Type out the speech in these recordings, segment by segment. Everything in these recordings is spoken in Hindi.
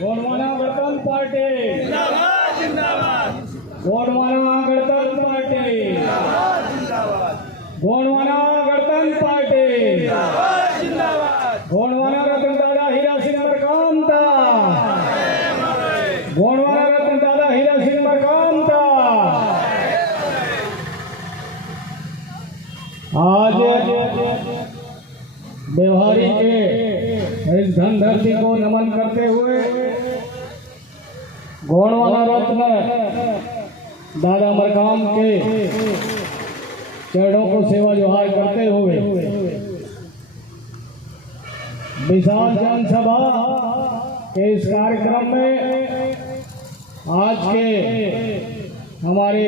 गोंडवाना गणतंत्र पार्टी जिंदाबाद जिंदाबाद गोंडवाना गणतंत्र पार्टी जिंदाबाद जिंदाबाद गोंडवाना गणतंत्र पार्टी जिंदाबाद जिंदाबाद गोंडवाना रतन दादा हीरा सिंह मरकामता गोंडवाना रतन दादा हीरा सिंह मरकामता। आज व्यवहारी के इस धन धरती को नमन करते हुए गोंडवाना रत्न दादा मरकाम के चरणों को सेवा जोहार करते हुए विशाल जनसभा के इस कार्यक्रम में आज के हमारे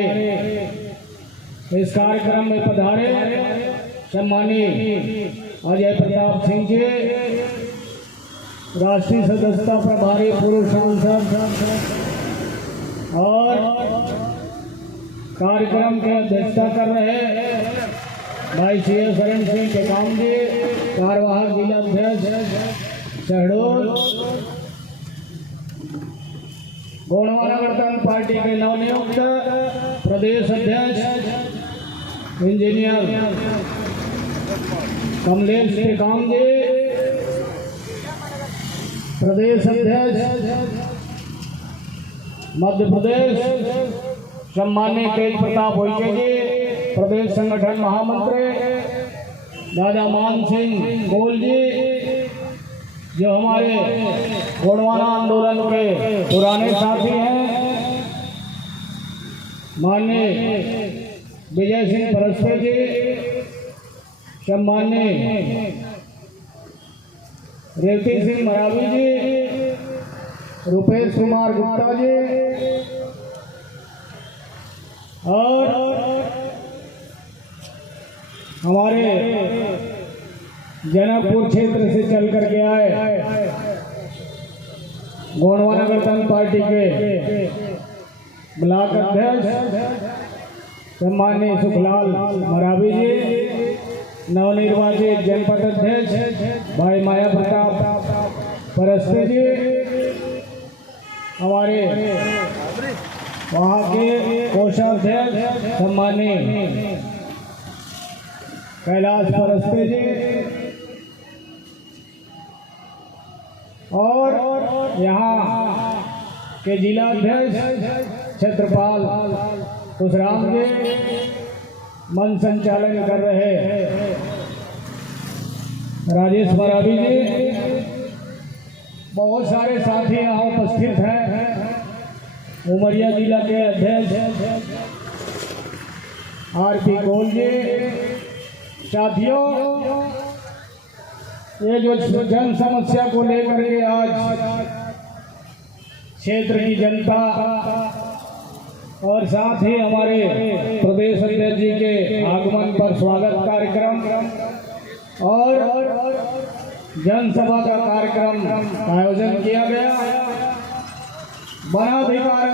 इस कार्यक्रम में पधारे सम्मानीय अजय प्रताप सिंह जी, राष्ट्रीय सदस्यता प्रभारी पूर्व सांसद और कार्यक्रम की अध्यक्षता कर रहे भाई सी शरण सिंह टेकाम जी, कार्यवाहक जिला अध्यक्ष शहडोल, गोंडवाना गणतंत्र पार्टी के नवनियुक्त प्रदेश अध्यक्ष इंजीनियर कमलेश टेकाम जी, प्रदेश अध्यक्ष मध्य प्रदेश सम्मानीय तेज प्रताप उइके जी, प्रदेश संगठन महामंत्री दादा मान सिंह गोल जी, जो हमारे गोंडवाना आंदोलन के पुराने साथी हैं, माननीय विजय सिंह परस्पर जी, सम्मानीय रेवती सिंह मरावी जी, रुपेश कुमार गुप्ता जी और हमारे जनकपुर क्षेत्र से चल करके आए गोंडवाना गणतंत्र पार्टी के ब्लॉक अध्यक्ष सम्मानीय सुखलाल मरावी जी, नवनिर्वाचित जनपद अध्यक्ष भाई माया प्रताप परस्ते जी, हमारे वहाँ के कोषाध्यक्ष सम्मानीय कैलाश परस्ते जी और यहाँ के जिला अध्यक्ष क्षेत्रपाल खुशराम जी मन संचालन कर रहे राजेश मरावी जी, बहुत सारे साथी यहाँ उपस्थित हैं, उमरिया जिला के अध्यक्ष आरपी गोल जी। साथियों, ये जो जन समस्या को लेकर के आज क्षेत्र की जनता और साथ ही हमारे प्रदेश अध्यक्ष जी के आगमन पर स्वागत कार्यक्रम और जनसभा का कार्यक्रम का आयोजन किया गया, वनाधिकार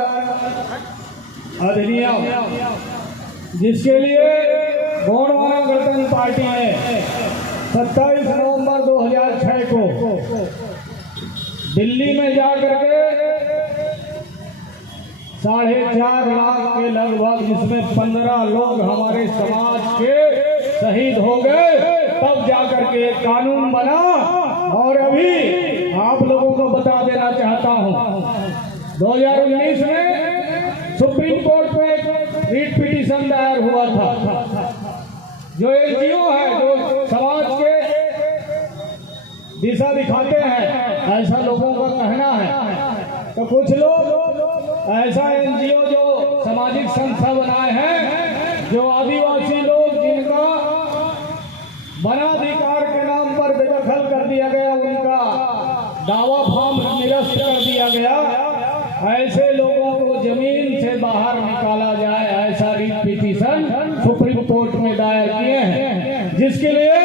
अधिनियम जिसके लिए गोंडवाना गणतंत्र पार्टी ने 27 नवंबर 2006 को दिल्ली में जाकर के 4.5 लाख के लगभग, जिसमें 15 लोग हमारे समाज के शहीद हो गए, तब जाकर के एक कानून बना। और अभी आप लोगों को बता देना चाहता हूं, 2019 में सुप्रीम कोर्ट में रीट पिटीशन दायर हुआ था। जो एनजीओ है, जो समाज के दिशा दिखाते हैं, ऐसा लोगों का कहना है, तो कुछ लोग ऐसा एनजीओ जो सामाजिक संस्था बनाए हैं, जो आदिवासी लोग जिनका वनाधिकार के नाम पर बेदखल कर दिया गया, उनका दावा फार्म निरस्त कर दिया गया, ऐसे लोगों को जमीन से बाहर निकाला जाए, ऐसा रीट पिटीशन सुप्रीम कोर्ट में दायर किए हैं, जिसके लिए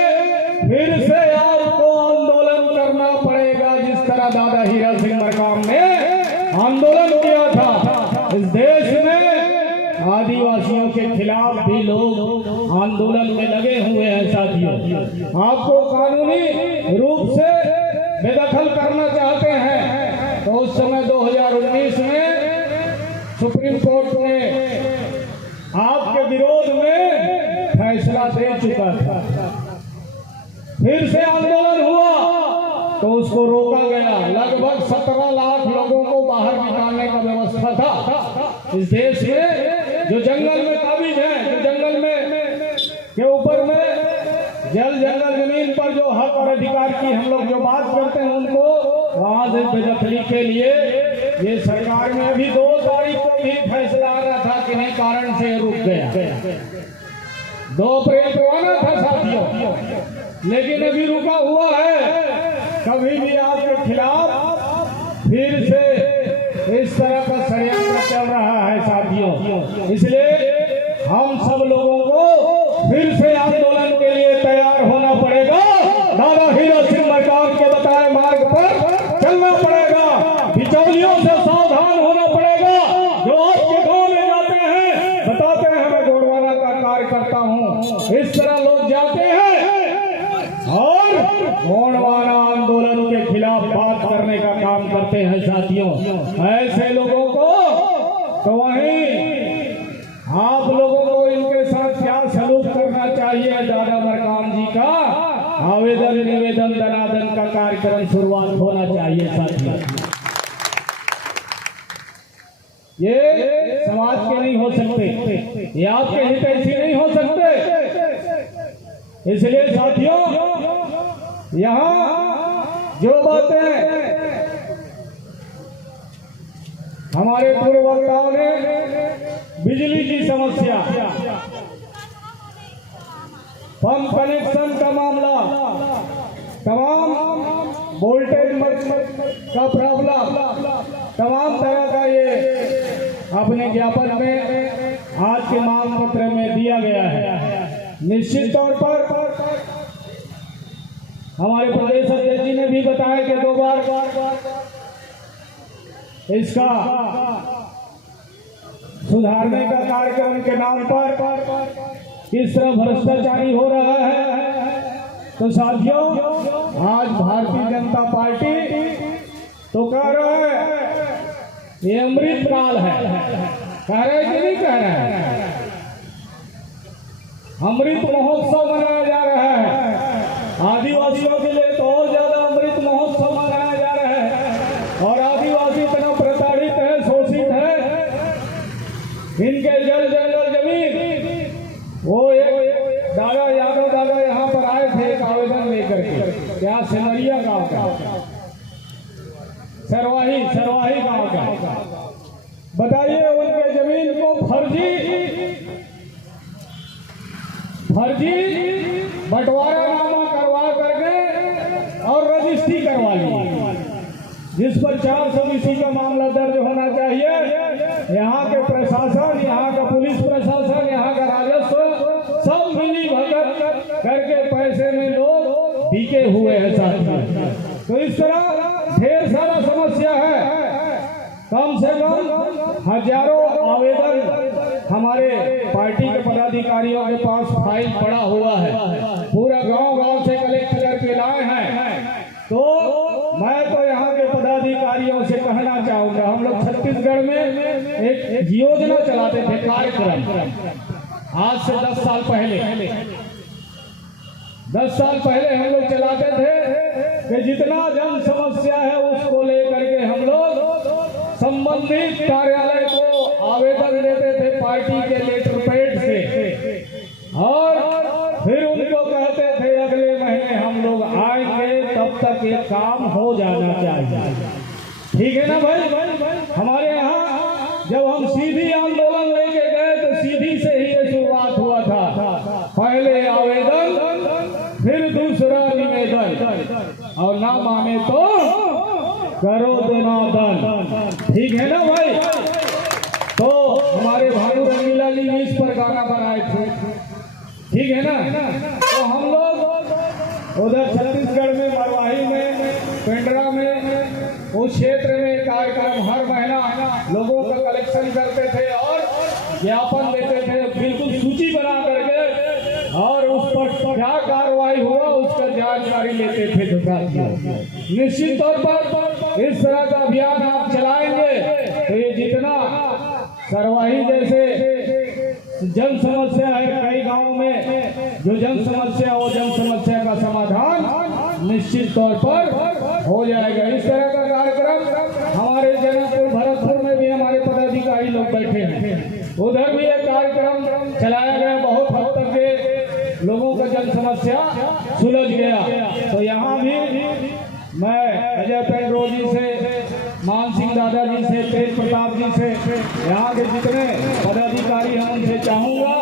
फिर से आपको आंदोलन करना पड़ेगा, जिस तरह दादा हीरा सिंह मरकाम ने आंदोलन किया था। इस देश में आदिवासियों के खिलाफ भी लोग आंदोलन में लगे हुए हैं। साथियों, आपको कानूनी रूप से बेदखल करना चाहते हैं तो उस उस समय 2019 में सुप्रीम कोर्ट ने आपके विरोध में फैसला दे चुका था। फिर से आंदोलन हुआ तो उसको रोका गया। लगभग 17 लाख लोगों को बाहर निकालने का व्यवस्था था इस देश में। जो जंगल में काबिज है, जो जंगल में के ऊपर में जंगल जमीन पर जो हक और अधिकार की हम लोग जो बात करते हैं, उनको वहां से बेदखली के लिए ये सरकार में अभी 2 तारीख को भी फैसला आ रहा था कि नहीं कारण से रुक गया। 2 अप्रैल को आना था साथियों, लेकिन अभी रुका हुआ है। कभी भी आपके खिलाफ फिर से इस तरह का षड्यंत्र चल रहा है साथियों। इसलिए हम सब लोगों को फिर से आंदोलन के लिए तैयार होना पड़ेगा। दादा हीरा सिंह मरकाम के बताए मार्ग पर चलना पड़ेगा। बिचौलियों से सावधान होना पड़ेगा। जो आपके गांव में जाते हैं, बताते हैं मैं गोंडवाना का कार्य करता हूं, इस तरह लोग जाते हैं और गोंडवाना आंदोलन के खिलाफ बात करने का काम करते हैं साथियों। ऐसे लोगों को तो वहीं आप लोगों को इनके साथ क्या सलूक करना चाहिए। दादा मरकाम जी का आवेदन निवेदन धनादन का कार्यक्रम शुरुआत होना चाहिए साथियों। ये समाज के नहीं हो सकते, ये आपके हितैषी नहीं हो सकते। इसलिए साथियों, यहाँ जो बातें हमारे पूर्व वक्ताओं ने बिजली की समस्या, पंप कनेक्शन का मामला, तमाम वोल्टेज का प्रॉब्लम, तमाम तरह का ये अपने ज्ञापन में आज के मांग पत्र में दिया गया है। निश्चित तौर पर हमारे प्रदेश अध्यक्ष जी ने भी बताया कि 2 बार इसका सुधारने का कार्यक्रम के नाम पर किस तरह भ्रष्टाचारी हो रहा है। तो साथियों, आज भारतीय जनता पार्टी तो कह रहा है ये अमृत काल है। कह रहे कि नहीं कह रहे हैं? अमृत महोत्सव मनाया जा रहा है। आदिवासियों के लिए तो और ज्यादा अमृत महोत्सव मनाया जा रहा है। और आदिवासी इतना प्रताड़ित है, शोषित है, इनके जल जमीन। वो एक दादा यादव दादा यहाँ पर आए थे एक आवेदन लेकर के, क्या सिमरिया गांव का, सरवाही गांव का। बताइए, उनके जमीन को फर्जी बंटवारानामा करवा करके और रजिस्ट्री करवा ली, जिस पर 420 का मामला दर्ज होना चाहिए। यहाँ के प्रशासन, यहाँ का पुलिस प्रशासन, यहाँ का राजस्व सब मिली भगत करके पैसे में लोग बिके हुए हैं साथियों। तो इस तरह ढेर सारा समस्या है। कम से कम हजारों आवेदन हमारे पार्टी के पदाधिकारियों के पास फाइल पड़ा हुआ है। पूरा गांव से कलेक्ट करके लाए हैं। तो मैं तो यहाँ के पदाधिकारियों से कहना चाहूंगा, हम लोग छत्तीसगढ़ में एक योजना चलाते थे, कार्यक्रम आज से 10 साल पहले हम लोग चलाते थे कि जितना जन समस्या है उसको लेकर के हम लोग संबंधित कार्यालय को आवेदन देते थे पार्टी के लेटर पैड से, और फिर उनको कहते थे अगले महीने हम लोग आएंगे, तब तक ये काम हो जाना चाहिए। ठीक है ना भाई? हमारे यहाँ जब हम सीधी आंदोलन लेके गए तो सीधी से ही ये शुरुआत हुआ था। पहले आवेदन, फिर दूसरा निवेदन, और ना माने तो करो दनादन। ठीक है ना भाई? तो हमारे भानु रंगीला जी भी इस पर गाना बनाए थे। ठीक है ना? तो हम लोग उधर छत्तीसगढ़ में, मरवाही में, पेंड्रा में, उस क्षेत्र में कार्यक्रम हर महीना लोगों का कलेक्शन करते थे और ज्ञापन देते थे, बिल्कुल सूची बना करके, और उस पर क्या कार्रवाई हुआ उसका जानकारी लेते थे। निश्चित तौर पर इस तरह का अभियान आप वही जैसे जन समस्या है कई गांवों में, जो जन समस्या वो जन समस्या का समाधान निश्चित तौर पर हो जाएगा। इस तरह का कार्यक्रम हमारे जनकपुर भरतपुर में भी हमारे पदाधिकारी लोग बैठे हैं, उधर भी एक कार्यक्रम चलाया गया, बहुत हद तक के लोगों का जन समस्या सुलझ गया। तो यहाँ भी मैं अजय पेंड्रो जी से, मान सिंह दादाजी से, तेज प्रताप जी से, यहाँ के जितने पदाधिकारी हैं उनसे चाहूँगा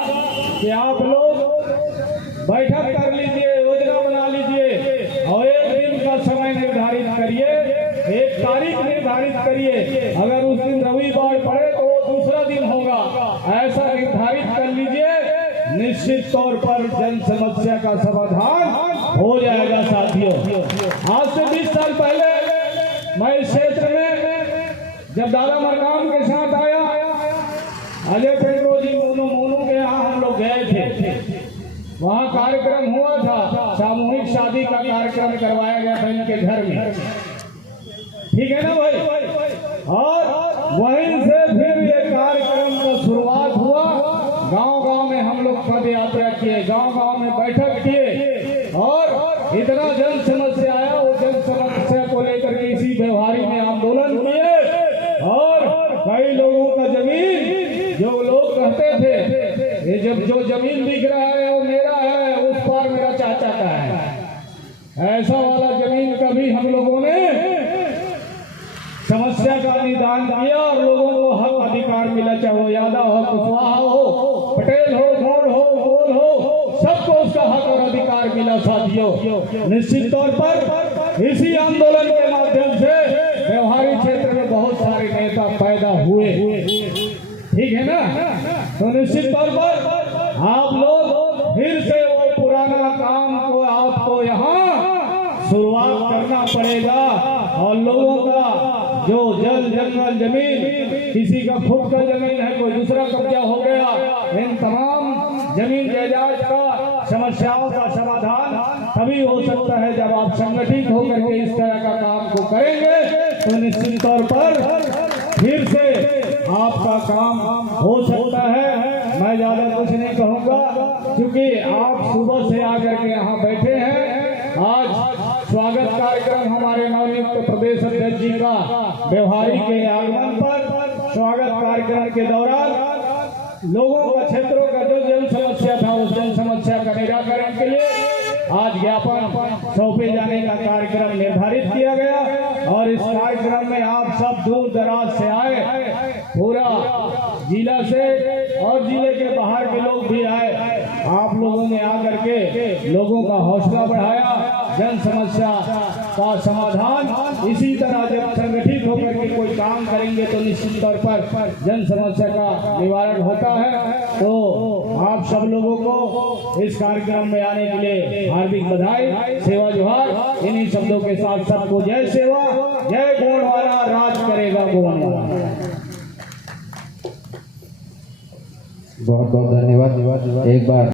कि आप लोग बैठक कर लीजिए, योजना बना लीजिए और एक दिन का समय निर्धारित करिए, एक तारीख निर्धारित करिए। अगर उस दिन रविवार पड़े तो वो दूसरा दिन होगा, ऐसा निर्धारित कर लीजिए। निश्चित तौर पर जन समस्या का समाधान हो जाएगा। साथियों, आज से 20 साल पहले मैं इस क्षेत्र में जब दादा मरकाम के साथ आया, अजय पेंड्रो जी मोनू के यहाँ हम लोग गए थे। वहाँ कार्यक्रम हुआ था, सामूहिक शादी का कार्यक्रम करवाया गया था इनके घर में, ठीक है ना भाई। और वहीं से फिर ये कार्यक्रम का शुरुआत हुआ। गांव-गांव में हम लोग पद यात्रा किए, गांव-गांव में बैठक किए और इतना जन समस्या आया, वो जन समस्या को लेकर के इसी व्यवहारी में आंदोलन किए। और कई लोगों का जमीन, जो लोग कहते थे ये जब जो जमीन दिख रहा है वो मेरा है, उस पार मेरा चाचा का है, ऐसा वाला जमीन का भी हम लोगों ने समस्या का निदान किया और लोगों को हक अधिकार मिला, चाहे वो यादव हो, कुशवाहा हो, पटेल हो, गौड़ हो, गोल हो, सबको उसका हक और अधिकार मिला। साथियों, निश्चित तौर पर इसी आंदोलन के माध्यम से व्यवहारिक क्षेत्र में बहुत सारे नेता पैदा हुए, ठीक है ना। तो निश्चित तौर पर आप लोग फिर से वो पुराना काम को आपको यहाँ शुरुआत करना पड़ेगा और लोगों का जो जल जंगल जमीन, किसी का खुद का जमीन है, कोई दूसरा कब्जा हो गया, इन तमाम जमीन जायदाद का समस्याओं का समाधान तभी हो सकता है जब आप संगठित होकर के इस तरह का काम को करेंगे। तो निश्चित तौर पर फिर से आपका काम हो सकता है। मैं ज्यादा कुछ नहीं कहूँगा क्योंकि आप सुबह से आकर के यहाँ बैठे हैं। आज स्वागत कार्यक्रम हमारे नवनियुक्त प्रदेश अध्यक्ष जी का व्यवहारी के आगमन पर स्वागत कार्यक्रम के दौरान लोगों का, क्षेत्रों का जो जन समस्या था उस जन समस्या का निराकरण के लिए आज ज्ञापन सौंपे जाने का कार्यक्रम निर्धारित किया गया। और इस कार्यक्रम में आप सब दूर दराज से आए, पूरा जिला से और जिले के बाहर के लोग भी आए। आप लोगों ने आकर के लोगों का हौसला बढ़ाया। जन समस्या का समाधान इसी तरह जब संगठित होकर के कोई काम करेंगे तो निश्चित तौर पर जन समस्या का निवारण होता है। तो आप सब लोगों को इस कार्यक्रम में आने के लिए हार्दिक बधाई, सेवा जोहार। इन्हीं शब्दों के साथ सबको जय सेवा, जय गोंडवाना, राज करेगा गोंडवाना। बहुत बहुत धन्यवाद। एक बार